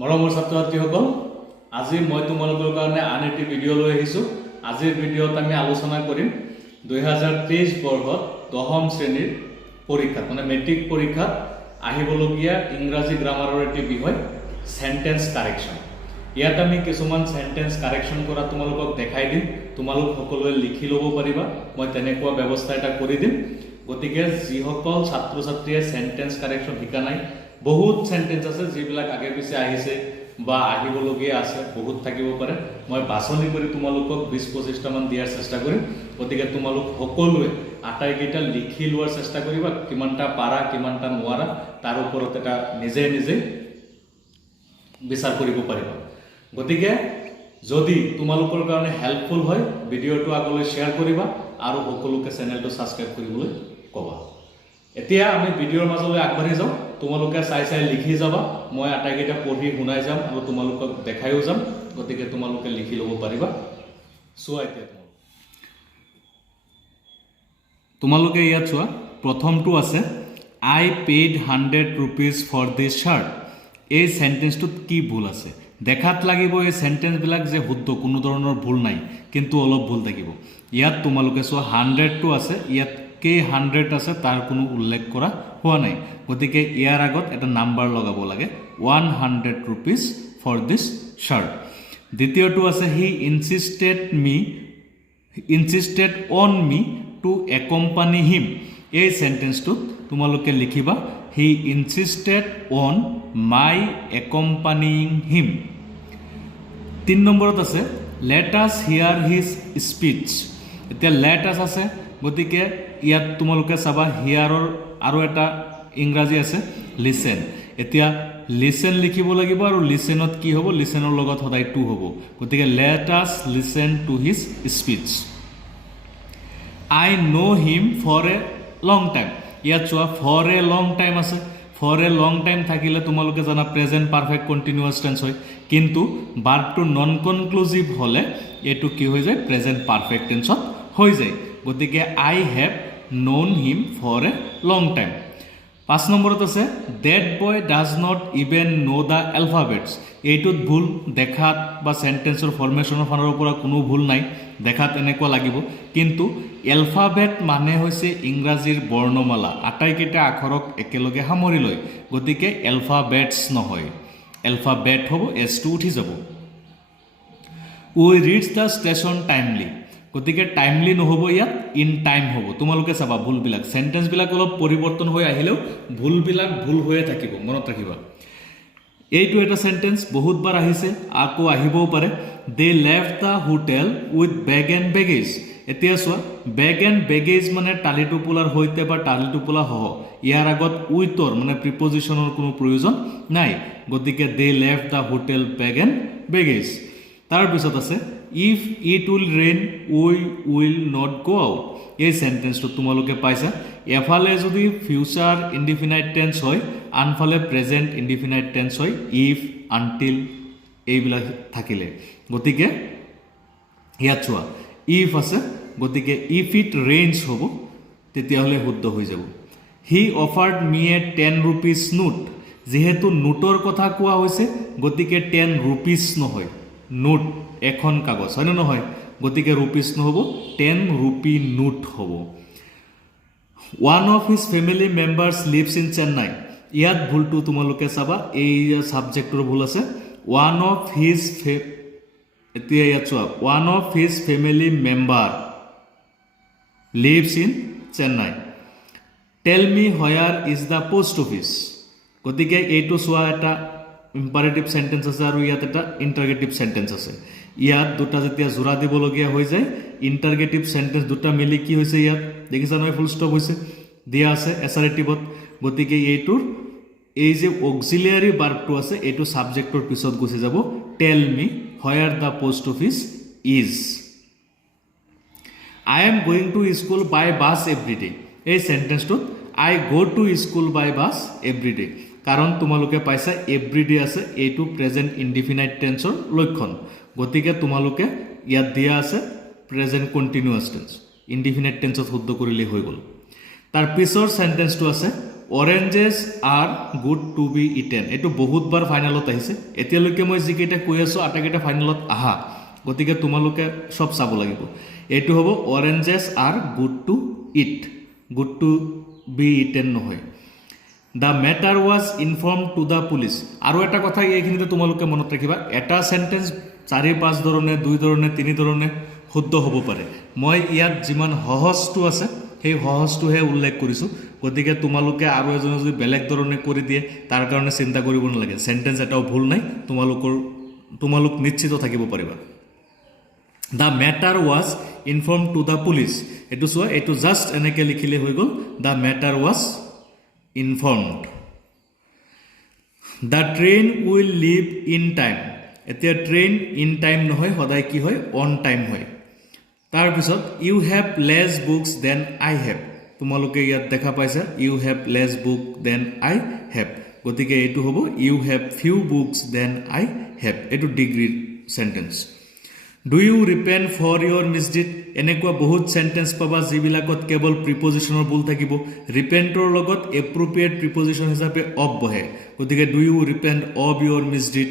মৰমৰ ছাত্ৰ-ছাত্ৰীসকল, আজি মই তোমালোকৰ কাৰণে আন এটি ভিডিঅ' লৈ আহিছোঁ। আজিৰ ভিডিঅ'ত আমি আলোচনা কৰিম 2023 বৰ্ষত 10ম শ্ৰেণীৰ পৰীক্ষাত মানে মেট্ৰিক পৰীক্ষাত আহিবলগীয়া ইংৰাজী গ্ৰামাৰৰ এটি বিষয় সেন্টেন্স কাৰেকশ্যন। ইয়াত আমি কিছুমান সেন্টেন্স কাৰেকশ্যন কৰা তোমালোকক দেখাই দিম। তোমালোক সকলোৱে লিখি ল'ব পাৰিবা। মই তেনেকুৱা ব্যৱস্থা এটা কৰি দিম। গতিকে যিসকল ছাত্ৰ-ছাত্ৰীয়ে সেন্টেন্স কাৰেকশ্যন শিকা নাই, বহুত সেন্টেন্স আছে যিবিলাক আগে পিছে আহিছে বা আহিবলগীয়া আছে, বহুত থাকিব পাৰে। মই বাছনি কৰি তোমালোকক 20-25টা মান দিয়াৰ চেষ্টা কৰিম। গতিকে তোমালোক সকলোৱে আটাইকেইটা লিখি লোৱাৰ চেষ্টা কৰিবা। কিমানটা পাৰা কিমানটা নোৱাৰা তাৰ ওপৰত এটা নিজে নিজে বিচাৰ কৰিব পাৰিবা। গতিকে যদি তোমালোকৰ কাৰণে হেল্পফুল হয়, ভিডিঅ'টো আগলৈ শ্বেয়াৰ কৰিবা আৰু সকলোকে চেনেলটো ছাবস্ক্ৰাইব কৰিবলৈ ক'বা। এতিয়া আমি ভিডিঅ'ৰ মাজলৈ আগবাঢ়ি যাওঁ। তোমালোকে চাই লিখি যাবা। মই আটাইকেইটা পঢ়ি শুনাই যাম আৰু তোমালোকক দেখাইও যাম। গতিকে তোমালোকে লিখি ল'ব পাৰিবা। চোৱা এতিয়া তোমালোকে ইয়াত চোৱা। প্ৰথমটো আছে I paid 100 rupees for this shirt. এই সেন্টেন্সটোত কি ভুল আছে? দেখাত লাগিব এই সেন্টেন্সবিলাক যে শুদ্ধ, কোনো ধৰণৰ ভুল নাই, কিন্তু অলপ ভুল থাকিব। ইয়াত তোমালোকে চোৱা 100টো আছে, ইয়াত কেই 100 আছে তাৰ কোনো উল্লেখ কৰা হোৱা নাই। গতিকে ইয়াৰ আগত এটা নাম্বাৰ লগাব লাগে, 100 rupees ফৰ দিছ শাৰ্ট। দ্বিতীয়টো আছে হি ইনচিষ্টেড অন মি টু একম্পানী হিম। এই সেন্টেন্সটোত তোমালোকে লিখিবা হি ইনচিষ্টেড অন মাই একম্পানিং হিম। 3 নম্বৰত আছে লেট আছ হিয়াৰ হিজ স্পীচ। এতিয়া লেট আছ আছে, গতিকে ইয়াত তোমালোকে চাবা হিয়াৰৰ আৰু এটা ইংৰাজী আছে লিচেন। এতিয়া লিচেন লিখিব লাগিব আৰু লিচেনত কি হ'ব? লিচেনৰ লগত সদায় টু হ'ব। গতিকে let us listen to his speech. I know' him for a long time. ইয়াত চোৱা ফৰ এ লং টাইম আছে। ফৰ এ লং টাইম থাকিলে তোমালোকে জানা প্ৰেজেণ্ট পাৰফেক্ট কণ্টিনিউৱাছ টেন্স হয়, কিন্তু ভাৰ্বটো নন কনক্লুজিভ হ'লে এইটো কি হৈ যায়? প্ৰেজেণ্ট পাৰফেক্ট টেন্সত হৈ যায়। গতিকে I have known him for a long time. 5 নম্বৰত আছে that boy does not even know' the alphabets. এইটোত ভুল। দেখাত বা চেণ্টেন্সৰ ফৰ্মেশ্যনৰ ফালৰ পৰা কোনো ভুল নাই। দেখাত এনেকুৱা লাগিব, কিন্তু এলফাবেট মানে হৈছে ইংৰাজীৰ বৰ্ণমালা। আটাইকেইটা আখৰক একেলগে সামৰি লয়। গতিকে এলফাবেটছ নহয়, এলফাবেট হ'ব, এছটো উঠি যাব। উই ৰিচ দ্য ষ্টেচন টাইমলি। গতিকে টাইমলি নহ'ব, ইয়াত ইন টাইম হ'ব। তোমালোকে চাবা ভুলবিলাক, চেণ্টেন্সবিলাক অলপ পৰিৱৰ্তন হৈ আহিলেও ভুলবিলাক ভুল হৈয়ে থাকিব, মনত ৰাখিবা। এইটো এটা চেণ্টেন্স বহুতবাৰ আহিছে, আকৌ আহিবও পাৰে। They left the hotel with bag and baggage. এতিয়া চোৱা, বেগ এণ্ড বেগেজ মানে টালি টোপোলাৰ সৈতে বা টালি টোপোলা সহ। ইয়াৰ আগত উইথৰ মানে প্ৰিপজিশ্যনৰ কোনো প্ৰয়োজন নাই। গতিকে they left the hotel bag and baggage. তাৰপিছত আছে if it will rain we will not go' out. এই চেণ্টেন্সটো তোমালোকে পাইছা। এফালে যদি ফিউচাৰ ইনডিফিনাইট টেন্স হয়, আনফালে প্ৰেজেণ্ট ইনডিফিনাইট টেন্স হয়, ইফ, আনটিল এইবিলাক থাকিলে। গতিকে ইয়াত চোৱা ইফ আছে, গতিকে ইফ ইট ৰেইনছ হ'ব, তেতিয়াহ'লে শুদ্ধ হৈ যাব। হি offered me a 10 rupees note. যিহেতু নোটৰ কথা কোৱা হৈছে, গতিকে 10 rupees নহয়, নোট এখন কাগজ, হয়নে নহয়? গতিকে ৰুপিজ নহ'ব, 10 rupee নোট হ'ব। One of his family members leaves in Chennai. ইয়াত ভুলটো তোমালোকে চাবা, এই ছাবজেক্টৰ ভুল আছে। ওৱান অফ হিজ এতিয়া ইয়াত চোৱা, one of his family member leaves in Chennai. টেল me where is the post office. গতিকে এইটো চোৱা, এটা ইম্পাৰেটিভ চেণ্টেন্স আছে আৰু ইয়াত এটা ইণ্টাৰগেটিভ চেণ্টেন্স আছে। ইয়াত দুটা যেতিয়া জোৰা দিবলগীয়া হৈ যায়, ইণ্টাৰগেটিভ চেণ্টেন্স দুটা মিলি কি হৈছে? ইয়াত দেখিছা নহয়, ফুল ষ্টপ হৈছে, দিয়া আছে এছাৰেটিভত। গতিকে এইটোৰ এই যে অক্সিলিয়াৰী ভাৰ্বটো আছে, এইটো ছাবজেক্টৰ পিছত গুচি যাব। Tell me where the post office is. I am going to school by bus every day. এই চেণ্টেন্সটোত I go' to school by bus every day. কাৰণ তোমালোকে পাইছা এভৰি ডে আছে, এইটো প্ৰেজেণ্ট ইনডিফিনাইট টেন্সৰ লক্ষণ। গতিকে তোমালোকে ইয়াত দিয়া আছে প্ৰেজেণ্ট কণ্টিনিউৱাছ টেন্স, ইনডিফিনাইট টেন্সত শুদ্ধ কৰিলেই হৈ গ'ল। তাৰ পিছৰ চেণ্টেন্সটো আছে oranges are good to be eaten. এইটো বহুতবাৰ ফাইনেলত আহিছে, এতিয়ালৈকে মই যিকেইটা কৈ আছোঁ আটাইকেইটা ফাইনেলত আহা, গতিকে তোমালোকে চব চাব লাগিব। এইটো হ'ব oranges are good to eat, good to be eaten নহয়। The matter was inform to the police. আৰু এটা কথা এইখিনিতে তোমালোকে মনত ৰাখিবা, এটা চেণ্টেঞ্চ 4-5 ধৰণে, 2 ধৰণে, 3 ধৰণে শুদ্ধ হ'ব পাৰে। মই ইয়াত যিমান সহজটো আছে সেই সহজটোহে উল্লেখ কৰিছোঁ, গতিকে তোমালোকে আৰু এজনে যদি বেলেগ ধৰণে কৰি দিয়ে তাৰ কাৰণে চিন্তা কৰিব নালাগে, চেণ্টেঞ্চ এটাও ভুল নাই, তোমালোক নিশ্চিত থাকিব পাৰিবা। The matter was inform to the police, এইটো চোৱা, এইটো জাষ্ট এনেকৈ লিখিলে হৈ গ'ল, the matter was informed. The train will leave in time. এতিয়া ট্ৰেইন ইন টাইম নহয়, সদায় কি হয়, অন টাইম হয়। তাৰপিছত you have less books than I have, তোমালোকে ইয়াত দেখা পাইছা you have less book than I have, গতিকে এইটো হ'ব you have few books than I have, এইটো ডিগ্ৰীৰ sentence. Do you repent for your misdeed, এনেকুৱা বহুত চেণ্টেঞ্চ পাবা যিবিলাকত কেৱল প্ৰিপজিশ্যনৰ ভুল থাকিব, ৰিপেণ্টৰ লগত এপ্ৰপ্ৰিয়েট প্ৰিপজিশ্যন হিচাপে অফ বহে, গতিকে do you repent of your misdeed.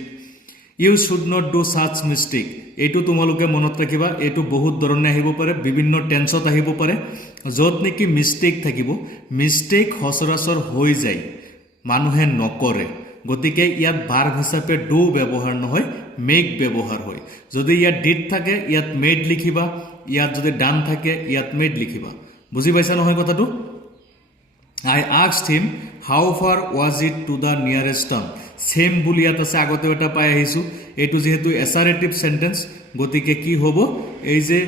You should not do such mistake, এইটো তোমালোকে মনত ৰাখিবা, এইটো বহুত ধৰণে আহিব পাৰে, বিভিন্ন টেন্সত আহিব পাৰে, য'ত নেকি মিষ্টেক থাকিব। মিষ্টেক সচৰাচৰ হৈ যায়, মানুহে নকৰে, গতিকে ইয়াত ভাৰ্ব হিচাপে ডু ব্যৱহাৰ নহয়, মেক ব্যৱহাৰ হয়। যদি ইয়াত ডিড থাকে ইয়াত মেড লিখিবা, ইয়াত যদি ডান থাকে ইয়াত মেড লিখিবা। বুজি পাইছা নহয় কথাটো? I asked him how far was it to the nearest town. Same বুলি ইয়াত আছে, আগতেও এটা পাই আহিছোঁ, এইটো যিহেতু এছাৰেটিভ চেণ্টেঞ্চ, গতিকে কি হ'ব, এই যে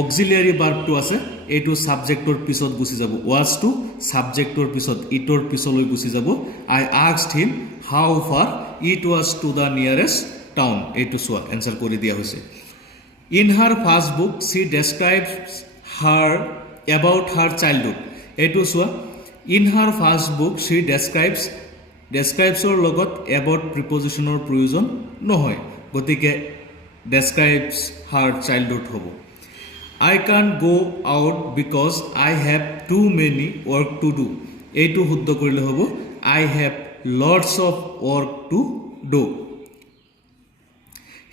অক্সিলিয়াৰী ভাৰ্বটো আছে এইটো ছাবজেক্টৰ পিছত গুচি যাব, ৱাজটো ছাবজেক্টৰ পিছত ইটৰ পিছলৈ গুচি যাব। I asked him how far it was to the nearest town, এইটো চোৱা এনচাৰ কৰি দিয়া হৈছে। In her first book she describes her about her childhood, এইটো চোৱা, in her first book she ডেছক্ৰাইবছৰ লগত এবাউট প্ৰিপজিশ্যনৰ প্ৰয়োজন নহয়, গতিকে ডেছক্ৰাইবছ হাৰ চাইল্ডহুড হ'ব। I can go' out because I have too many work to do, এইটো শুদ্ধ কৰিলে হ'ব I have lots of work to do.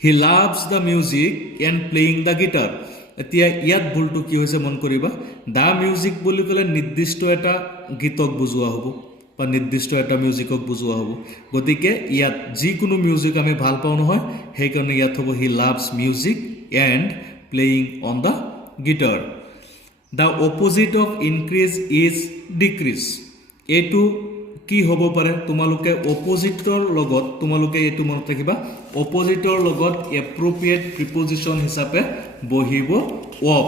He loves the music and playing the guitar, এতিয়া ইয়াত ভুলটো কি হৈছে মন কৰিবা, দ্য মিউজিক বুলি ক'লে নিৰ্দিষ্ট এটা গীতক বুজোৱা হ'ব বা নিৰ্দিষ্ট এটা মিউজিকক বুজোৱা হ'ব, গতিকে ইয়াত যিকোনো মিউজিক আমি ভাল পাওঁ নহয়, সেইকাৰণে ইয়াত হ'ব he loves music and playing on the guitar. The opposite of increase is decrease, এইটো কি হ'ব পাৰে, তোমালোকে অপজিটৰ লগত তোমালোকে এইটো মনত ৰাখিবা, অপজিটৰ লগত এপ্ৰপ্ৰিয়েট প্ৰিপজিশ্যন হিচাপে বহিব অফ।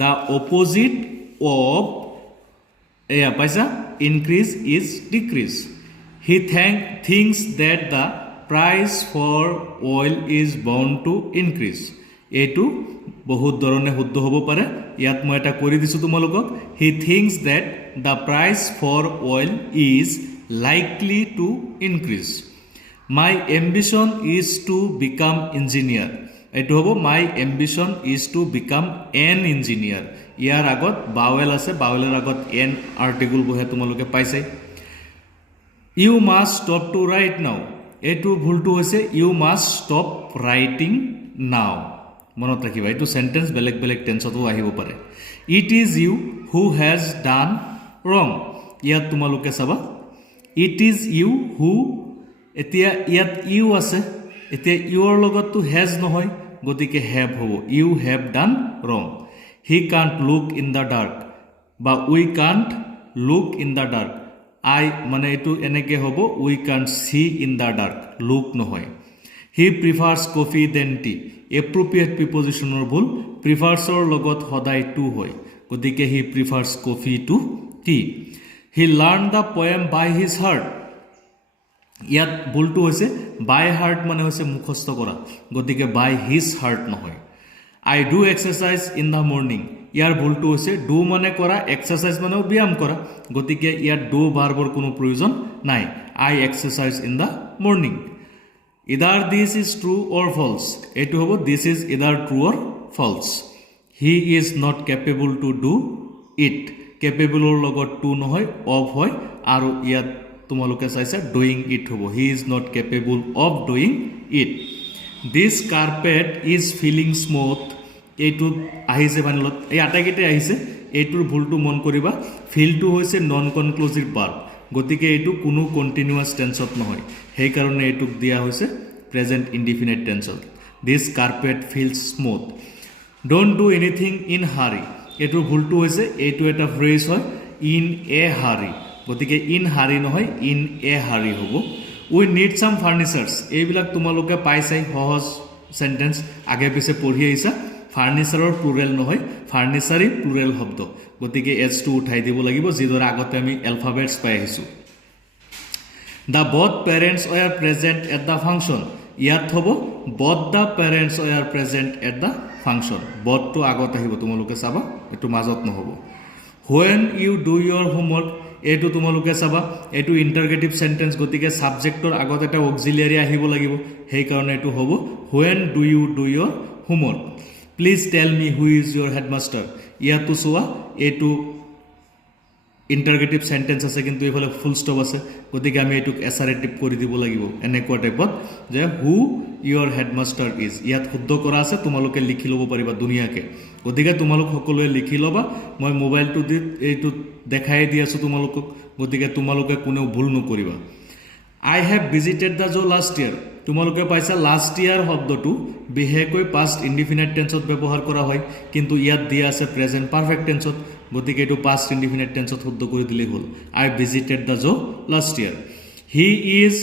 দ্য অপজিট অফ, এয়া পাইছা, increase is decrease. He thinks that the price for oil is bound to increase, এইটো বহুত ধৰণে শুদ্ধ হ'ব পাৰে, ইয়াত মই এটা কৰি দিছোঁ তোমালোকক। He thinks that the price for oil is likely to increase. My ambition is to become engineer, এইটো হ'ব my ambition is to become an engineer, ইয়াৰ আগত বাৱেল আছে, বাৱেলৰ আগত এন আৰ্টিকুল বহে তোমালোকে পাইছে। You must stop to write now, এইটো ভুলটো হৈছে ইউ মাষ্ট ষ্টপ ৰাইটিং নাও, মনত ৰাখিবা, এইটো চেণ্টেঞ্চ বেলেগ বেলেগ টেন্সতো আহিব পাৰে। It is you who has done wrong, ইয়াত তোমালোকে চাবা ইট ইজ ইউ হু, এতিয়া ইয়াত ইউ আছে, এতিয়া ইউৰ লগততো হেজ নহয়, গতিকে হেভ হ'ব, you have done wrong. He can't look in the dark বা we can't look in the dark, I মানে এইটো এনেকৈ হ'ব we can't see in the dark, look নহয়। He prefers coffee than tea, appropriate প্ৰিপজিশ্যনৰ ভুল, প্ৰিফাৰ্ছৰ লগত সদায় টু হয়, গতিকে he prefers coffee to tea. He learn the poem by his heart, ইয়াত ভুলটো হৈছে বাই হাৰ্ট মানে হৈছে মুখস্থ কৰা, গতিকে বাই হিজ হাৰ্ট নহয়। I do exercise in the morning, ইয়াৰ ভুলটো হৈছে ডু মানে কৰা, এক্সাৰচাইজ মানেও ব্যায়াম কৰা, গতিকে ইয়াত ডু ভাৰ্বৰ কোনো প্ৰয়োজন নাই, I exercise in the morning. Either this is true or false, এইটো হ'ব this is either true or false. He is not capable to do it, কেপেবলৰ লগত টু নহয় অফ হয় আৰু ইয়াত তোমালোকে চাইছা ডুইং ইট হ'ব he is not capable of doing it this carpet is feeling smooth এইটো আহিছে ফাইনেলত এই আটাইকেইটাই আহিছে এইটোৰ ভুলটো মন কৰিবা ফিলটো হৈছে নন কনক্লুজিভ ভাৰ্ব গতিকে এইটো কোনো কণ্টিনিউৱাছ টেন্সত নহয় সেইকাৰণে এইটোক দিয়া হৈছে প্ৰেজেণ্ট ইনডিফিনিট টেন্সত this carpet feels smooth don't do anything in hurry এইটোৰ ভুলটো হৈছে এইটো এটা ফ্ৰেজ হয় ইন এ হাৰি গতিকে ইন হাৰি নহয় ইন এ হাৰি হ'ব উই নিড চাম ফাৰ্নিচাৰ্ছ এইবিলাক তোমালোকে পাইছাই সহজ চেণ্টেন্স আগে পিছে পঢ়ি আহিছা ফাৰ্নিচাৰৰ প্লুৰেল নহয় ফাৰ্নিচাৰী প্লুৰেল শব্দ গতিকে এছটো উঠাই দিব লাগিব যিদৰে আগতে আমি এলফাবেটছ পাই আহিছোঁ the both parents were present at the function ইয়াত হ'ব both the parents were present at the function বথটো আগত আহিব তোমালোকে চাবা এইটো মাজত নহ'ব when you do your homework এইটো তোমালোকে চাবা এইটো ইণ্টাৰগেটিভ চেণ্টেন্স গতিকে ছাবজেক্টৰ আগত এটা অক্সিলিয়াৰী আহিব লাগিব সেইকাৰণে এইটো হ'ব when do you do your homework please tell me who is your headmaster ইয়াতো চোৱা এইটো ইণ্টাৰগেটিভ চেণ্টেন্স আছে কিন্তু এইফালে ফুল ষ্টপ আছে গতিকে আমি এইটোক এছাৰেটিভ কৰি দিব লাগিব এনেকুৱা টাইপত যে হু ইয়ৰ হেডমাষ্টাৰ ইজ ইয়াত শুদ্ধ কৰা আছে তোমালোকে লিখি ল'ব পাৰিবা ধুনীয়াকৈ গতিকে তোমালোক সকলোৱে লিখি ল'বা মই মোবাইলটো দি এইটো দেখাই দি আছোঁ তোমালোকক গতিকে তোমালোকে কোনেও ভুল নকৰিবা I have visited the zoo last year তোমালোকে পাইছা লাষ্ট ইয়াৰ শব্দটো বিশেষকৈ পাষ্ট ইনডিফিনিট টেন্সত ব্যৱহাৰ কৰা হয় কিন্তু ইয়াত দিয়া আছে প্ৰেজেণ্ট পাৰফেক্ট টেন্সত গতিকে এইটো পাষ্ট ইনডিফিনিট টেন্সত শুদ্ধ কৰি দিলেই হ'ল I visited the zoo last year he is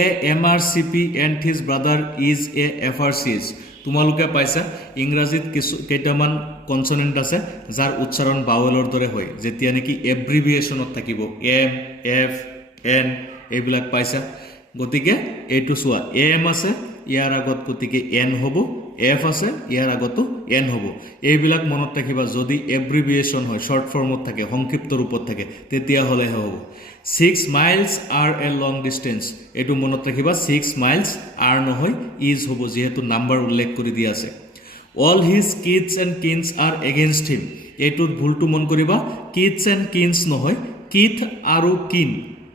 a MRCP and his brother is a FRCS তোমালোকে পাইছা ইংৰাজীত কেইটামান কনচনেণ্ট আছে যাৰ উচ্চাৰণ বাৱেলৰ দৰে হয় যেতিয়া নেকি এব্ৰিভিয়েশ্যনত থাকিব এম এফ এন এইবিলাক পাইছা গতিকে এইটো চোৱা এম আছে ইয়াৰ আগত গতিকে এন হ'ব এফ আছে ইয়াৰ আগতো এন হ'ব এইবিলাক মনত ৰাখিবা যদি এব্ৰিভিয়েশ্যন হয় শ্বৰ্ট ফৰ্মত থাকে সংক্ষিপ্ত ৰূপত থাকে তেতিয়াহ'লেহে হ'ব 6 miles R a long distance এইটো মনত ৰাখিবা 6 মাইলছ আৰ নহয় ইজ হ'ব যিহেতু নাম্বাৰ উল্লেখ কৰি দিয়া আছে all his kids and kins are against him এইটোত ভুলটো মন কৰিবা কিডছ এণ্ড কিনছ নহয় কিথ আৰু কিন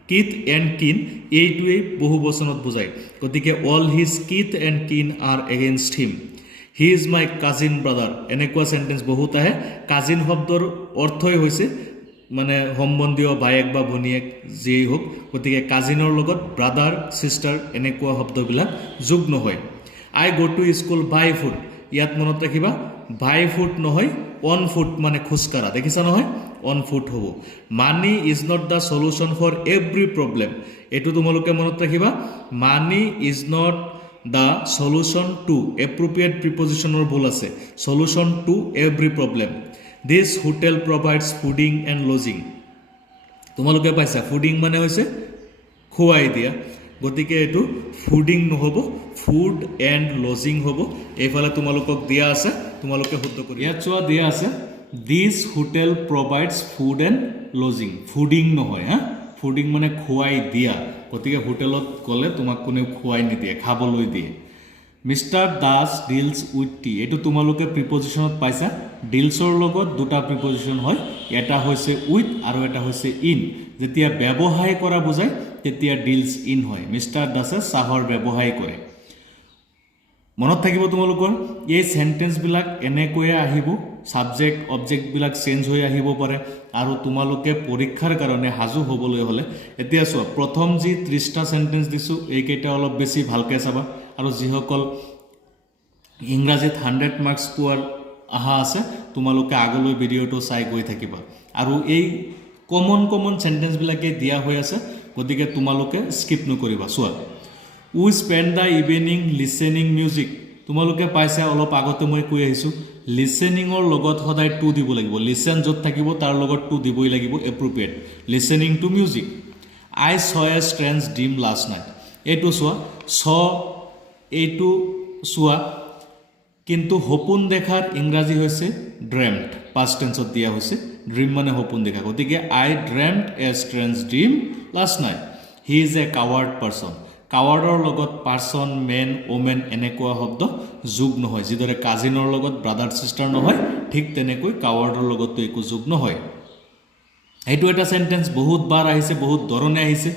কিথ এণ্ড কিন এইটোৱেই বহু বচনত বুজায় গতিকে অল হিজ কিথ এণ্ড কিন R against him he is my cousin brother এনেকুৱা চেণ্টেন্স বহুত আহে কাজিন শব্দৰ অৰ্থই হৈছে মানে সম্বন্ধীয় ভায়েক বা ভনীয়েক যিয়েই হওক গতিকে কাজিনৰ লগত ব্ৰাদাৰ ছিষ্টাৰ এনেকুৱা শব্দবিলাক যোগ নহয় আই go' to school by foot ইয়াত মনত ৰাখিবা বাই ফুট নহয় অন ফুট মানে খোজকাঢ়া দেখিছা নহয় অন ফুট হ'ব money is not the solution for every problem এইটো তোমালোকে মনত ৰাখিবা money is not the solution to appropriate প্ৰিপজিশ্যনৰ ভুল আছে solution to every problem this hotel provides fooding and lodging তোমালোকে পাইছা ফুডিং মানে হৈছে খুৱাই দিয়া গতিকে এইটো ফুডিং নহ'ব ফুড এণ্ড লজিং হ'ব এইফালে তোমালোকক দিয়া আছে তোমালোকে শুদ্ধ কৰি ইয়াত চোৱা দিয়া আছে this hotel provides food and lodging fooding নহয় হা ফুডিং মানে খুৱাই দিয়া গতিকে হোটেলত গ'লে তোমাক কোনেও খুৱাই নিদিয়ে খাবলৈ দিয়ে mister Das deals with T এইটো তোমালোকে প্ৰিপজিশ্যনত পাইছা ডিলছৰ লগত দুটা প্ৰিপজিশ্যন হয় এটা হৈছে উইথ আৰু এটা হৈছে ইন যেতিয়া ব্যৱসায় কৰা বুজায় তেতিয়া ডিলছ ইন হয় মিষ্টাৰ দাসে চাহৰ ব্যৱসায় কৰে মনত থাকিব তোমালোকৰ এই চেণ্টেন্সবিলাক এনেকৈয়ে আহিব ছাবজেক্ট অবজেক্টবিলাক চেঞ্জ হৈ আহিব পাৰে আৰু তোমালোকে পৰীক্ষাৰ কাৰণে সাজু হ'বলৈ হ'লে এতিয়া চোৱা প্ৰথম যি 30টা চেণ্টেন্স দিছোঁ এইকেইটা অলপ বেছি ভালকৈ চাবা আৰু যিসকল ইংৰাজীত 100 মাৰ্কছ পোৱাৰ আশা আছে তোমালোকে আগলৈ ভিডিঅ'টো চাই গৈ থাকিবা আৰু এই কমন চেণ্টেন্সবিলাকে দিয়া হৈ আছে গতিকে তোমালোকে স্কিপ নকৰিবা চোৱা we spend the evening listening music তোমালোকে পাইছা অলপ আগতে মই কৈ আহিছোঁ লিচেনিঙৰ লগত সদায় টু দিব লাগিব লিচেন য'ত থাকিব তাৰ লগত টু দিবই লাগিব appropriate listening to music I so A strange dream last night এইটো চোৱা চ এইটো চোৱা কিন্তু সপোন দেখাৰ ইংৰাজী হৈছে ড্ৰেমড পাষ্ট টেন্সত দিয়া হৈছে ড্ৰিম মানে সপোন দেখা গতিকে I dreamed a strange dream last night he is a coward person কাৱাৰ্ডৰ লগত পাৰ্চন মেন ওমেন এনেকুৱা শব্দ যোগ নহয় যিদৰে কাজিনৰ লগত ব্ৰাদাৰ সিস্টাৰ নহয় ঠিক তেনেকৈ কাৱাৰ্ডৰ লগতো একো যোগ নহয় এইটো এটা সেন্টেন্স বহুত বাৰ আহিছে বহুত ধৰণে আহিছে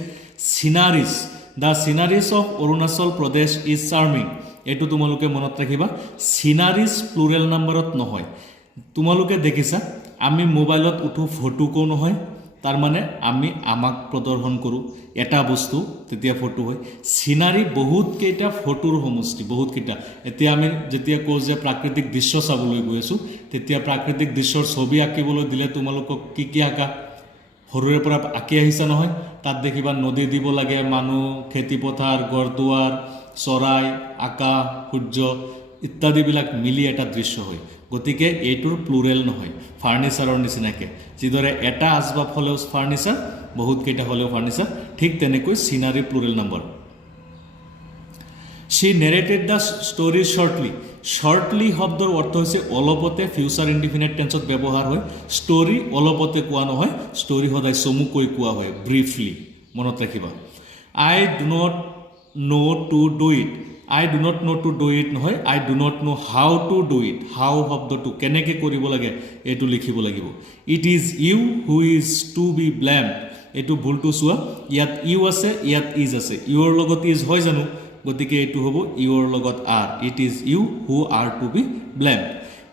sceneries the sceneries of Arunachal Pradesh is charming এইটো তোমালোকে মনত ৰাখিবা সিনাৰিজ প্লুৰেল নাম্বাৰত নহয় তোমালোকে দেখিছা আমি মোবাইলত উঠো ফটো কো নহয় তাৰ মানে আমি আমাক প্ৰদৰ্শন কৰোঁ এটা বস্তু তেতিয়া ফটো হয় সিনাৰি বহুত কেইটা ফটোৰ সমষ্টি বহুত কেইটা এতিয়া আমি যেতিয়া কওঁ যে প্ৰাকৃতিক দৃশ্য চাবলৈ গৈ আছোঁ তেতিয়া প্ৰাকৃতিক দৃশ্যৰ ছবি আঁকিবলৈ দিলে তোমালোকক কি আঁকা সৰুৰে পৰা আঁকি আহিছা নহয় তাত দেখিবা নদী দিব লাগে মানুহ খেতিপথাৰ গড়দুৱাৰ চৰাই আকাশ সূৰ্য ইত্যাদিবিলাক মিলি এটা দৃশ্য হয় গতিকে এইটোৰ প্লুৰেল নহয় ফাৰ্নিচাৰৰ নিচিনাকৈ যিদৰে এটা আচবাব হ'লেও ফাৰ্নিচাৰ বহুত কেইটা হ'লেও ফাৰ্নিচাৰ ঠিক তেনেকৈ scenery plural number she narrated the story shortly শব্দৰ অৰ্থ হৈছে অলপতে ফিউচাৰ ইনডিফিনিট টেন্সত ব্যৱহাৰ হয় ষ্টৰী অলপতে কোৱা নহয় ষ্টৰী সদায় চমুকৈ কোৱা হয় ব্ৰিফলি মনত ৰাখিবা I do not know' to do it নহয় I do not know' how to do it how শব্দটো কেনেকৈ কৰিব লাগে এইটো লিখিব লাগিব it is you who is to be blame এইটো ভুলটো চোৱা ইয়াত ইউ আছে ইয়াত ইজ আছে ইউৰ লগত ইজ হয় জানো গতিকে এইটো হ'ব ইউৰ লগত are it is you who are to be blame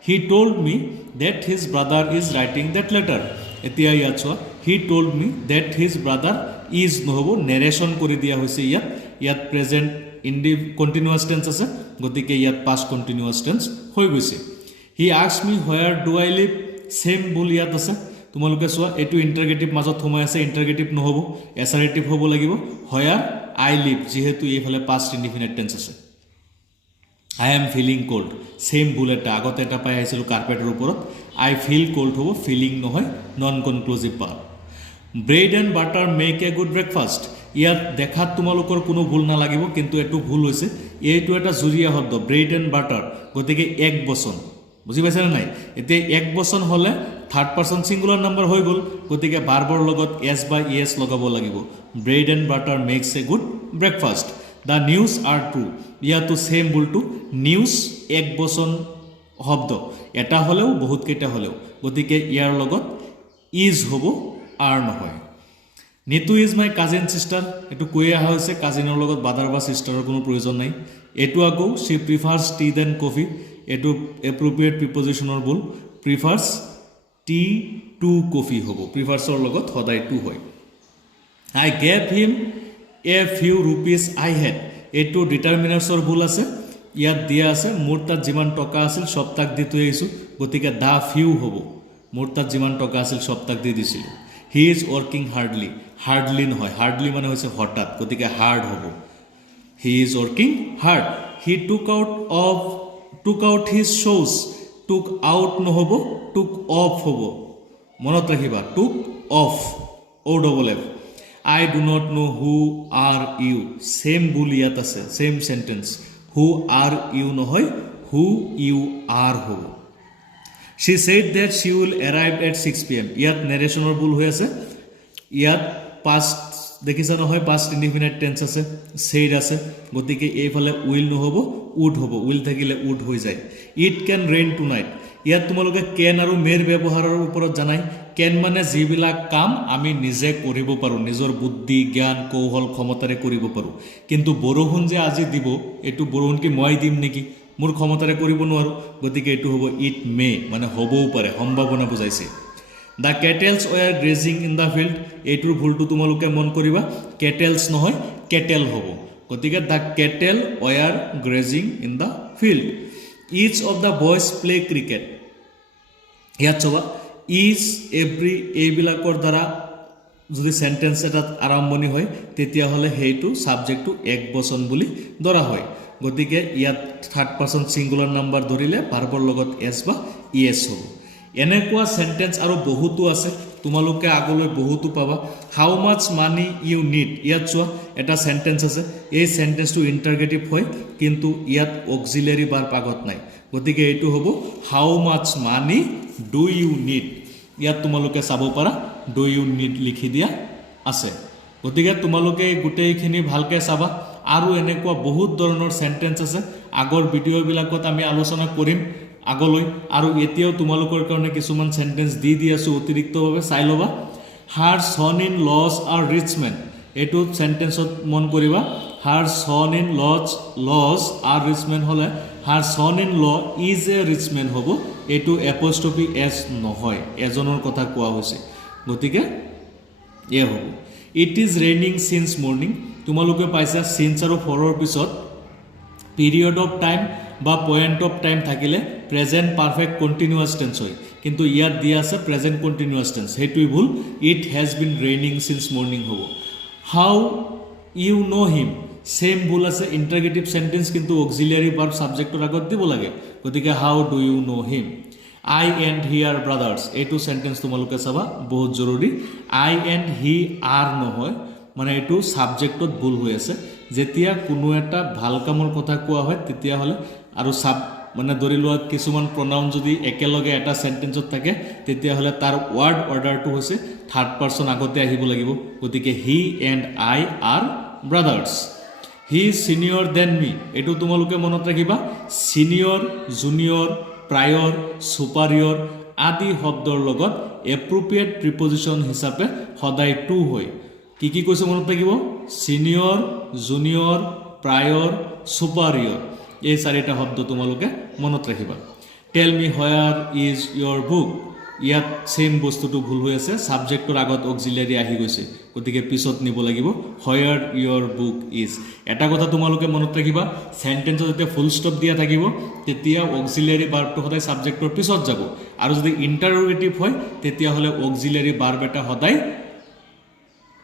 he told me that his brother is writing that letter এতিয়া ইয়াত চোৱা he told me that his brother is নহ'ব নেৰেশ্যন কৰি দিয়া হৈছে ইয়াত প্ৰেজেণ্ট কণ্টিনিউৱাছ টেন্স আছে গতিকে ইয়াত পাষ্ট কণ্টিনিউৱাছ টেন্স হৈ গৈছে he asked me where do I live same ভুল ইয়াত আছে তোমালোকে চোৱা এইটো ইণ্টাৰগেটিভ মাজত সোমাই আছে ইণ্টাৰগেটিভ নহ'ব এছাৰেটিভ হ'ব লাগিব হোৱেৰ আই লিভ যিহেতু এইফালে পাষ্ট ইনডিফিনিট টেন্স আছে I am feeling cold same ভুল এটা আগতে এটা পাই আহিছিলোঁ কাৰ্পেটৰ ওপৰত আই ফিল কোল্ড হ'ব ফিলিং নহয় non conclusive verb bread and butter make a good breakfast ইয়াত দেখাত তোমালোকৰ কোনো ভুল নালাগিব কিন্তু এইটো ভুল হৈছে এইটো এটা জুৰীয়া শব্দ ব্ৰেড এণ্ড বাটাৰ গতিকে এক বচন বুজি পাইছেনে নাই এতিয়া এক বচন হ'লে থাৰ্ড পাৰ্চন ছিংগুলাৰ নাম্বাৰ হৈ গ'ল গতিকে ভাৰ্বৰ লগত এছ বা ইএছ লগাব লাগিব bread and butter max A good breakfast the news R true ইয়াতো ছেম ভুলটো নিউজ এক বচন শব্দ এটা হ'লেও বহুত কেইটা হ'লেও গতিকে ইয়াৰ লগত ইজ হ'ব আৰ নহয় Nitu is my cousin sister এইটো কৈ অহা হৈছে কাজিনৰ লগত ব্ৰাদাৰ বা ছিষ্টাৰৰ কোনো প্ৰয়োজন নাই এইটো আকৌ শ্বি প্ৰিফাৰ্ছ টি দেন কফি এইটো এপ্ৰপ্ৰিয়েট প্ৰিপজিশ্যনৰ ভুল প্ৰিফাৰ্ছ টি টু কফি হ'ব প্ৰিফাৰ্ছৰ লগত সদায় টু হয় I gave him a few rupees I had এইটো ডিটাৰমিনাৰ্ছৰ ভুল আছে ইয়াত দিয়া আছে মোৰ তাত যিমান টকা আছিল চব তাক দি থৈ আহিছোঁ গতিকে দা ফিউ হ'ব মোৰ তাত যিমান টকা আছিল চব তাক দি দিছিলোঁ হি ইজ ৱৰ্কিং হাৰ্ডলি নহয় হাৰ্ডলি মানে হৈছে হঠাৎ গতিকে হাৰ্ড হ'ব he is working hard he took out his শ্ব'জ took out নহ'ব টুক অফ হ'ব মনত ৰাখিবা took of OFF I do not know' who are you same ভুল ইয়াত আছে same sentence who are you নহয় হু ইউ আৰ হ'ব she said that she will arrive at 6 PM ইয়াত নেৰেশ্যনৰ ভুল হৈ আছে ইয়াত পাষ্ট দেখিছা নহয় পাষ্ট ইনডিফিনিট টেন্স আছে ছেইড আছে গতিকে এইফালে উইল নহ'ব উড হ'ব উইল থাকিলে উড হৈ যায় it can rain tonight ইয়াত তোমালোকে কেন আৰু মেৰ ব্যৱহাৰৰ ওপৰত জানাই কেন মানে যিবিলাক কাম আমি নিজে কৰিব পাৰোঁ নিজৰ বুদ্ধি জ্ঞান কৌশল ক্ষমতাৰে কৰিব পাৰোঁ কিন্তু বৰষুণ যে আজি দিব এইটো বৰষুণ কি মই দিম নেকি মোৰ ক্ষমতাৰে কৰিব নোৱাৰোঁ গতিকে এইটো হ'ব ইট মে মানে হ'বও পাৰে সম্ভাৱনা বুজাইছে the cattles were grazing in the field এইটোৰ ভুলটো তোমালোকে মন কৰিবা কেটেলছ নহয় কেটেল হ'ব গতিকে the cattle were grazing in the field each of the boys play cricket ইয়াত চাবা ইজ এভৰি এইবিলাকৰ দ্বাৰা যদি সেন্টেন্স এটাত আৰম্ভণি হয় তেতিয়াহ'লে সেইটো ছাবজেক্টটো এক বচন বুলি ধৰা হয় গতিকে ইয়াত থাৰ্ড পাৰ্চন ছিংগুলাৰ নাম্বাৰ ধৰিলে ভাৰ্বৰ লগত এছ বা ইএছ হ'ব এনেকুৱা সেন্টেন্স আৰু বহুতো আছে তোমালোকে আগলৈ বহুতো পাবা হাউ মাছ মানি ইউ নিড ইয়াত চোৱা এটা সেন্টেন্স আছে এই সেন্টেন্সটো ইণ্টাৰগেটিভ হয় কিন্তু ইয়াত অক্সিলাৰী ভাৰ্ব আগত নাই গতিকে এইটো হ'ব how much money do you need ইয়াত তোমালোকে চাব পাৰা ডু ইউ নিড লিখি দিয়া আছে গতিকে তোমালোকে গোটেইখিনি ভালকৈ চাবা আৰু এনেকুৱা বহুত ধৰণৰ সেন্টেন্স আছে আগৰ ভিডিঅ'বিলাকত আমি আলোচনা কৰিম আগলৈ আৰু এতিয়াও তোমালোকৰ কাৰণে কিছুমান সেন্টেন্স দি আছো অতিৰিক্তভাৱে চাই ল'বা her son in laws are rich men এইটো সেন্টেন্সত মন কৰিবা her son in laws are rich men হলে her son in law is a rich man হ'ব এইটো এপষ্ট্ৰফি এছ নহয় এজনৰ কথা কোৱা হৈছে গতিকে এ হ'ব it is raining since morning তোমালোকে পাইছা সিন্স আৰু ফৰৰ পিছত পিৰিয়ড অফ টাইম বা পয়েন্ট অফ টাইম থাকিলে প্ৰেজেন্ট পাৰফেক্ট কন্টিনিউয়াস টেন্স হয় কিন্তু ইয়াত দিয়া আছে প্ৰেজেন্ট কন্টিনিউয়াস টেন্স হেতুই ভুল it has been raining since morning হ'ব how you know him same ভুল আছে ইন্টাৰগেটিভ সেন্টেন্স কিন্তু অক্সিলিয়াৰী ভাৰ্ব সাবজেক্টৰ আগত দিব লাগে গতিকে how do you know him I and he are brothers এইটো সেন্টেন্স তোমালোকে চাবা বহুত জৰুৰী আই এণ্ড হি আৰ নহয় মানে এইটো সাবজেক্টত ভুল হৈ আছে যেতিয়া কোনো এটা ভাল কামৰ কথা কোৱা হয় তেতিয়াহ'লে আৰু মানে ধৰি লোৱা কিছুমান প্ৰনাউন যদি একেলগে এটা সেন্টেন্সত থাকে তেতিয়াহ'লে তাৰ ওয়াৰ্ড অৰ্ডাৰটো হৈছে থাৰ্ড পাৰসন আগতে আহিব লাগিব গতিকে he and I are brothers he senior than me এইটো তোমালোকে মনত ৰাখিবা সিনিয়ৰ জুনিয়ৰ প্ৰায়ৰ সুপাৰিয়ৰ আদি শব্দৰ লগত এপ্ৰোপ্ৰিয়েট প্ৰিপজিশন হিচাপে সদায় টু হয় কি কৈছে মনত ৰাখিব সিনিয়ৰ জুনিয়ৰ প্ৰায়ৰ সুপাৰিয়ৰ এই চাৰিটা শব্দ তোমালোকে মনত ৰাখিবা টেল me where is your book ইয়াত সেম বস্তুটো ভুল হৈ আছে সাবজেক্টৰ আগত অক্সিলিয়াৰী আহি গৈছে গতিকে পিছত নিব লাগিব হোয়াৰ ইয়োৰ বুক ইজ এটা কথা তোমালোকে মনত ৰাখিবা সেন্টেন্সত যেতিয়া ফুল স্টপ দিয়া থাকিব তেতিয়া অক্সিলিয়াৰী ভাৰ্বটো সদায় সাবজেক্টৰ পিছত যাব আৰু যদি ইন্টাৰোগেটিভ হয় তেতিয়াহ'লে অক্সিলিয়াৰী ভাৰ্ব এটা সদায়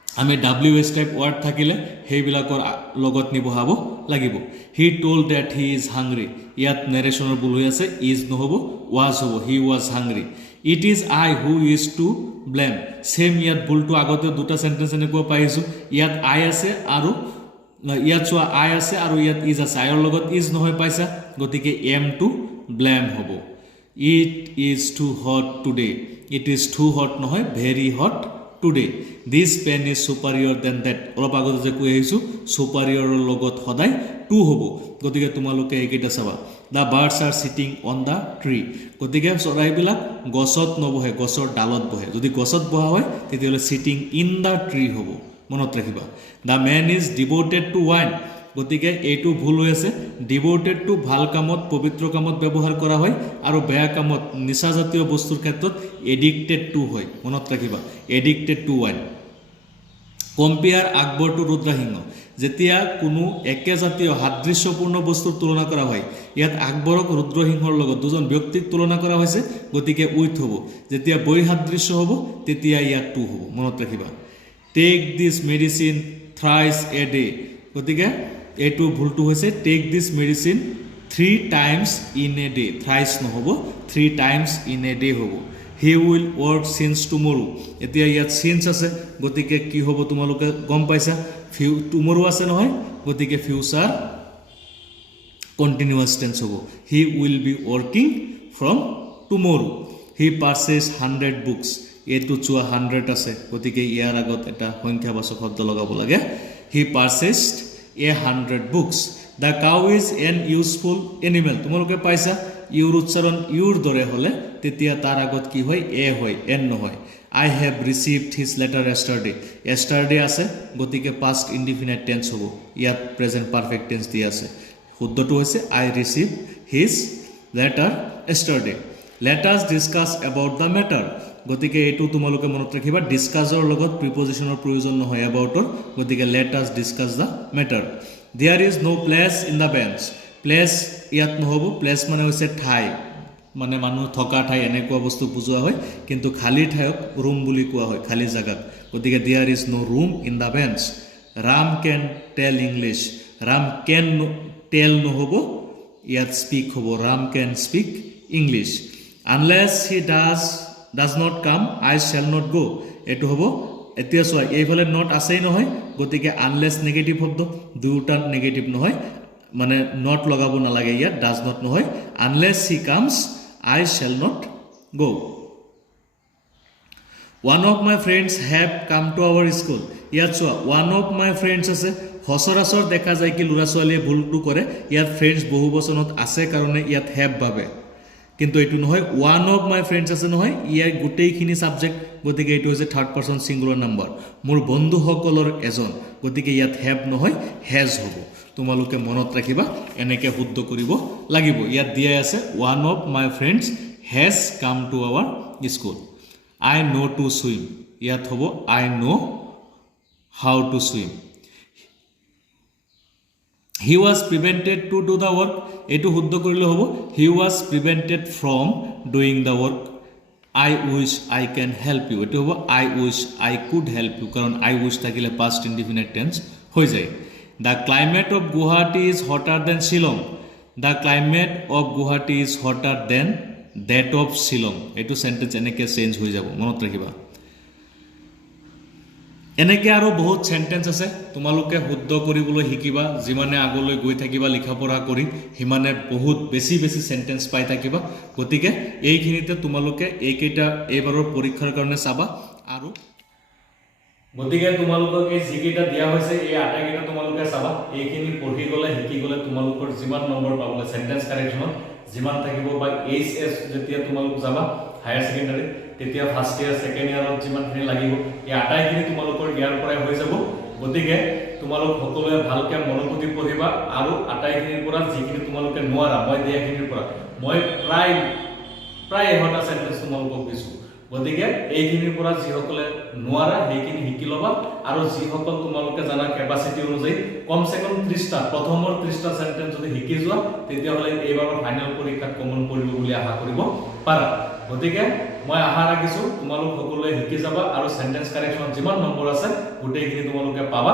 আমি WH টাইপ ওয়াৰ্ড থাকিলে সেইবিলাকৰ লগত নিবহাব লাগিব he told that he is hungry ইয়াত নেৰেশ্যনৰ ভুল হৈ আছে ইজ নহব ওয়াজ হ'ব he was hungry it is I who is to blame same ইয়াত ভুলটো আগতে দুটা সেন্টেন্স এনেকুৱা পাইছো ইয়াত আই আছে আৰু ইয়াত চোৱা আই আছে আৰু ইয়াত ইজ আছে আইৰ লগত ইজ নহয় পাইছা গতিকে এম টু ব্লেম হ'ব it is too hot today it is too hot নহয় very hot today this pen is superior than that অলপ আগতে যে কৈ আহিছোঁ সুপাৰিয়ৰৰ লগত সদায় টু হ'ব গতিকে তোমালোকে এইকেইটা চাবা the birds are sitting on the tree গতিকে চৰাইবিলাক গছত নবহে গছৰ ডালত বহে যদি গছত বহা হয় তেতিয়াহ'লে সিটিং ইন দ্য ট্ৰি হ'ব মনত ৰাখিবা the man is devoted to wine গতিকে এইটো ভুল হৈ আছে ডিভোটেড টু ভাল কামত পবিত্ৰ কামত ব্যৱহাৰ কৰা হয় আৰু বেয়া কামত নিচাজাতীয় বস্তুৰ ক্ষেত্ৰত এডিক্টেড টু হয় মনত ৰাখিবা addicted to wine compare Akbar to Rudra Singha যেতিয়া কোনো একেজাতীয় সাদৃশ্যপূৰ্ণ বস্তুৰ তুলনা কৰা হয় ইয়াত আকবৰক ৰুদ্ৰসিংহৰ লগত দুজন ব্যক্তিক তুলনা কৰা হৈছে গতিকে উইথ হ'ব যেতিয়া বৈসাদৃশ্য হ'ব তেতিয়া ইয়াত টু হ'ব মনত ৰাখিবা take this medicine thrice a day গতিকে এইটো ভুলটো হৈছে take this medicine 3 times in a day thrice নহ'ব 3 টাইমছ ইন এ ডে হ'ব he will work since tomorrow এতিয়া ইয়াত সিন্স আছে গতিকে কি হ'ব তোমালোকে গম পাইছা টুমৰো আছে নহয় গতিকে ফিউচাৰ কন্টিনিউয়াস টেন্স হ'ব he will be working from tomorrow he purchase 100 books এইটো চোৱা 100 আছে গতিকে ইয়াৰ আগত এটা সংখ্যাবাচক শব্দ লগাব লাগে হি পাৰচেজড 100 books the cow is an useful animal তোমালোকে পাইছা ইউৰ উচ্চাৰণ ইউৰ দৰে হ'লে তেতিয়া তাৰ আগত কি হয় এ হয় এন নহয় আই হেভ ৰিচিভড হিজ লেটাৰ এষ্টাৰডে আছে গতিকে পাষ্ট ইনডিফিনাইট টেন্স হ'ব ইয়াত প্ৰেজেন্ট পাৰফেক্ট টেন্স দি আছে শুদ্ধটো হৈছে I receive his letter yesterday let us discuss about the matter গতিকে এইটো তোমালোকে মনত ৰাখিবা ডিছকাছৰ লগত প্ৰিপজিশ্যনৰ প্ৰয়োজন নহয় এবাউটৰ গতিকে let us discuss the matter there is no' place in the bench place ইয়াত নহ'ব প্লেচ মানে হৈছে ঠাই মানে মানুহ থকা ঠাই এনেকুৱা বস্তু বুজোৱা হয় কিন্তু খালী ঠাইক ৰুম বুলি কোৱা হয় খালী জাগাত গতিকে there is no' room in the bench Ram can tell English Ram can tell নহ'ব ইয়াত স্পীক হ'ব Ram can speak English unless he does not come I shall not গ' এইটো হ'ব এতিয়া চোৱা এইফালে নট আছেই নহয় গতিকে আনলেছ নেগেটিভ শব্দ দুয়োটা নেগেটিভ নহয় মানে নট লগাব নালাগে ইয়াত ডাজ নট নহয় unless he comes I shall not go' one of my friends have come to our school. ইয়াত চোৱা ওৱান অফ মাই ফ্ৰেণ্ডছ আছে, সচৰাচৰ দেখা যায় কি ল'ৰা ছোৱালীয়ে ভুলটো কৰে, ইয়াত ফ্ৰেণ্ডছ বহু বচনত আছে কাৰণে ইয়াত হেভ ভাবে, কিন্তু এইটো নহয়। ওৱান অফ মাই ফ্ৰেণ্ডছ আছে নহয়, ইয়াৰ গোটেইখিনি ছাবজেক্ট, গতিকে এইটো হৈছে থাৰ্ড পাৰ্চন ছিংগুলাৰ নাম্বাৰ, মোৰ বন্ধুসকলৰ এজন, গতিকে ইয়াত হেভ নহয় হেজ হ'ব। তোমালোকে মনত ৰাখিবা, এনেকৈ শুদ্ধ কৰিব লাগিব। ইয়াত দিয়াই আছে one of my friends has come to our school. I know' to swim, ইয়াত হ'ব I know' how to swim. He was prevented to do the work, এইটো শুদ্ধ কৰিলে হ'ব he was prevented from doing the work. I wish I can help you, এইটো হ'ব I wish I could help you, কাৰণ I wish থাকিলে past indefinite tense হৈ যায়। The climate of Guwahati is hotter than Shillong, the climate of Guwahati is hotter than that of Shillong. এইটো sentence এনেকৈ change হৈ যাব, মনত ৰাখিবা। এনেকৈ আৰু বহুত চেণ্টেঞ্চ আছে, তোমালোকে শুদ্ধ কৰিবলৈ শিকিবা। যিমানে আগলৈ গৈ থাকিবা লিখা পঢ়া কৰি, সিমানে বহুত বেছি বেছি চেণ্টেঞ্চ পাই থাকিবা। গতিকে এইখিনিতে তোমালোকে এইকেইটা এইবাৰৰ পৰীক্ষাৰ কাৰণে চাবা। আৰু গতিকে তোমালোকক এই যিকেইটা দিয়া হৈছে এই আটাইকেইটা তোমালোকে চাবা। এইখিনি পঢ়ি গ'লে শিকি গ'লে তোমালোকৰ যিমান নম্বৰ পাবলৈ চেণ্টেঞ্চ কাৰেকশ্যনত যিমান থাকিব, বা HS যেতিয়া তোমালোক যাবা হায়াৰ ছেকেণ্ডাৰী, তেতিয়া ফাৰ্ষ্ট ইয়াৰ ছেকেণ্ড ইয়াৰত যিমানখিনি লাগিব এই আটাইখিনি তোমালোকৰ ইয়াৰ পৰাই হৈ যাব। গতিকে তোমালোক সকলোৱে ভালকৈ মনোযোগী পঢ়িবা, আৰু আটাইখিনিৰ পৰা যিখিনি তোমালোকে নোৱাৰা, মই দিয়াখিনিৰ পৰা মই প্ৰায় 100টা চেণ্টেঞ্চ তোমালোকক দিছোঁ। গতিকে এইখিনিৰ পৰা যিসকলে নোৱাৰা সেইখিনি শিকি ল'বা, আৰু যিসকল তোমালোকে জানা কেপাচিটি অনুযায়ী কমচে কম 30টা, প্ৰথমৰ 30টা চেণ্টেঞ্চ যদি শিকি যোৱা, তেতিয়াহ'লে এইবাৰৰ ফাইনেল পৰীক্ষাত কমন পৰিব বুলি আশা কৰিব পাৰা। গতিকে মই আশা ৰাখিছোঁ তোমালোক সকলোৱে শিকি যাবা, আৰু চেণ্টেঞ্চ কাৰেকশ্যনত যিমান নম্বৰ আছে গোটেইখিনি তোমালোকে পাবা।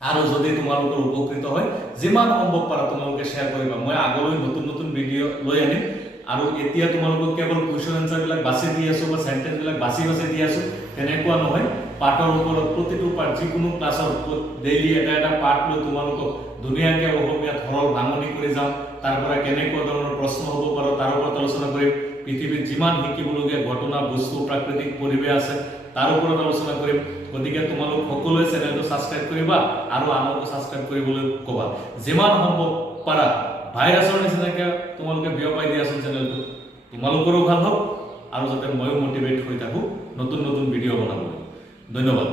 আৰু যদি তোমালোকৰ উপকৃত হয়, যিমান সম্ভৱ পাৰা তোমালোকে শ্বেয়াৰ কৰিবা। মই আগলৈ নতুন নতুন ভিডিঅ' লৈ আনিম, আৰু এতিয়া তোমালোকক কেৱল কুৱেশ্যন এনচাৰবিলাক বাছি দি আছোঁ বা চেণ্টেঞ্চবিলাক বাছি দি আছোঁ, তেনেকুৱা নহয়। পাঠৰ ওপৰত প্ৰতিটো পাঠ, যিকোনো ক্লাছৰ ডেইলি এটা পাঠ লৈ তোমালোকক ধুনীয়াকৈ অসমীয়াত সৰল ভাঙনি কৰি যাওঁ। তাৰ পৰা কেনেকুৱা ধৰণৰ প্ৰশ্ন হ'ব পাৰে তাৰ ওপৰত আলোচনা কৰিম। পৃথিৱীত যিমান শিকিবলগীয়া ঘটনা, বস্তু, প্ৰাকৃতিক পৰিৱেশ আছে তাৰ ওপৰত আলোচনা কৰিম। গতিকে তোমালোক সকলোৱে চেনেলটো ছাবস্ক্ৰাইব কৰিবা, আৰু আনকো ছাবস্ক্ৰাইব কৰিবলৈ ক'বা। যিমান সম্ভৱ পাৰা ভাইৰাছৰ নিচিনাকৈ তোমালোকে বিয়পাই দিয়াচোন চেনেলটো, তোমালোকৰো ভাল হওক, আৰু যাতে ময়ো মটিভেট হৈ থাকোঁ নতুন নতুন ভিডিঅ' বনাবলৈ। ধন্যবাদ।